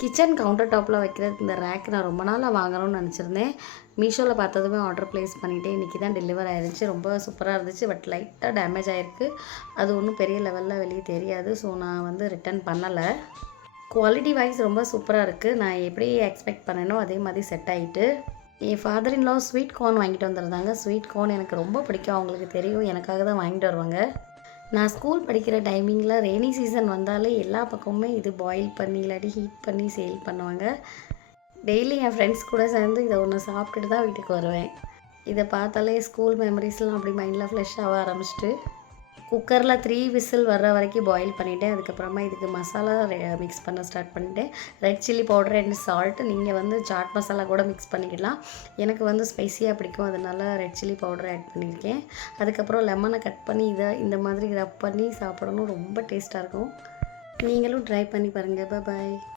Kitchen counter டாப்பில் வைக்கிறதுக்கு இந்த ரேக் நான் ரொம்ப நாளாக வாங்கணும்னு நினச்சிருந்தேன். மீஷோவில் பார்த்ததுமே ஆர்டர் ப்ளேஸ் பண்ணிவிட்டு இன்றைக்கி தான் டெலிவர் ஆயிருந்துச்சு. ரொம்ப சூப்பராக இருந்துச்சு. பட் லைட்டாக டேமேஜ் ஆகிருக்கு. அது ஒன்றும் பெரிய லெவலில் வெளியே தெரியாது. ஸோ நான் வந்து ரிட்டர்ன் பண்ணலை. குவாலிட்டி வைஸ் ரொம்ப சூப்பராக இருக்குது. நான் எப்படி எக்ஸ்பெக்ட் பண்ணேனோ அதே மாதிரி செட் ஆகிட்டு. என் father in law sweet corn வாங்கிட்டு வந்திருந்தாங்க. ஸ்வீட் கார்ன் எனக்கு ரொம்ப பிடிக்கும். அவங்களுக்கு தெரியும், எனக்காக தான் வாங்கிட்டு வருவாங்க. நான் ஸ்கூல் படிக்கிற டைமிங்கில் ரெய்னி சீசன் வந்தாலே எல்லா பக்கமுமே இது பாயில் பண்ணி இல்லாட்டி ஹீட் பண்ணி சேல் பண்ணுவாங்க. டெய்லி என் ஃப்ரெண்ட்ஸ் கூட சேர்ந்து இதை ஒன்று சாப்பிட்டுட்டு தான் வீட்டுக்கு வருவேன். இதை பார்த்தாலே ஸ்கூல் மெமரிஸ்லாம் அப்படி மைண்டில் ஃப்ளஷ் ஆக ஆரம்பிச்சிட்டு குக்கரில் 3 விசில் வர்ற வரைக்கும் பாயில் பண்ணிவிட்டேன். அதுக்கப்புறமா இதுக்கு மசாலா மிக்ஸ் பண்ண ஸ்டார்ட் பண்ணிட்டேன். Red chilli powder and salt. நீங்கள் வந்து சாட் மசாலா கூட மிக்ஸ் பண்ணிக்கலாம். எனக்கு வந்து ஸ்பைஸியாக பிடிக்கும், அதனால் ரெட் சில்லி பவுடர் ஆட் பண்ணியிருக்கேன். அதுக்கப்புறம் லெமனை கட் பண்ணி இதை இந்த மாதிரி ரப் பண்ணி சாப்பிடணும். ரொம்ப டேஸ்ட்டாக இருக்கும். நீங்களும் ட்ரை பண்ணி பாருங்கள். பாய்.